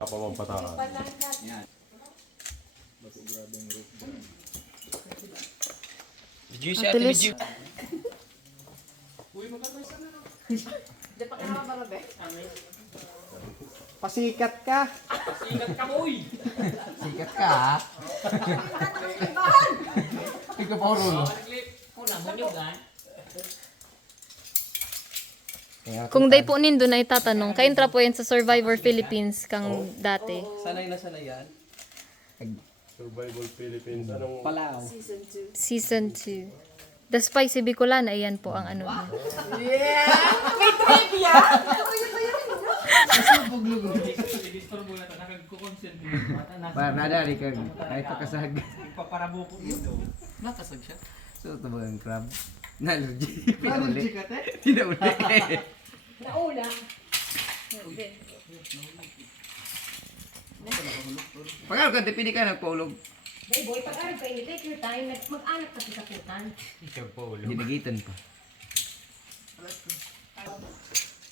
Apa mampatakan. Yan. Atilis. Pasikat ka. Sikat ka, boy! Sikat ka, ha? Ikaw pa ulo. Kung day po nindo na itatanong, kaintra po yan sa Survivor Philippines kang dati. Sanay na sanay yan. Survival Philippines. Anong Palao. Season 2. The Spicy Bicolana, ayan po ang ano. Para nada, Rikard. Kahit pakasag. Ipaparabuko ito. Nakasag siya? So, ito ba yung crab? Na-allergy. Allergy ka, te? Tinauli. Naula. Pagkaro ka, pili ka nagpaulog. Hey boy, pag-arag ka, you take your time. Mag-anak kasi sa putan. Hinagitan pa.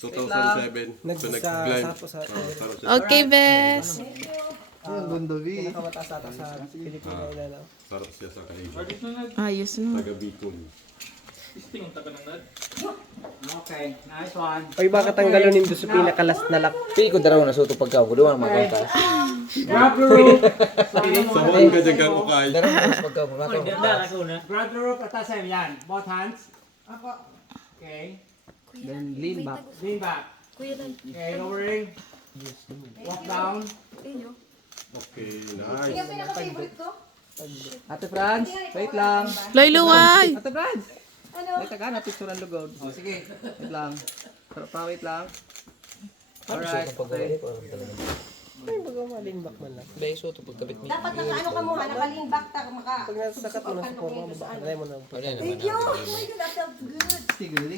2007. Nag-climb. Okay, bes. Gundovi. Sarap siya sa kahiga. Ayos na. Taga Bicol. Okay, nice one. Ay, baka tanggalon yung sa pinakalas na lak. Pili ko daraw na suto pagka. Kudo ang magkanta. Grab the rope! Sahon ka dyan kang ukay. Daraw na pagka. Grab the rope at tasem, yan. Both hands. Okay. Then lean back. Lean back. Okay, lowering. Walk down. Okay, nice. Yung pinaka-favorite ko? Ate Franz, wait lang. Loy Luway! Ate Franz! Ano? Wait lang, picture ang lugod. Oh, sige. Wait lang. Sarap pa, wait lang. Alright, okay. Ay, baga maling back man lang. Beso to pagkabit mo. Dapat naka-ano ka muna, naka-lean back ta, maka... Pag nasakat mo na sa forma, mabakalay mo na. Thank you! Oh my God, that felt good! Siguro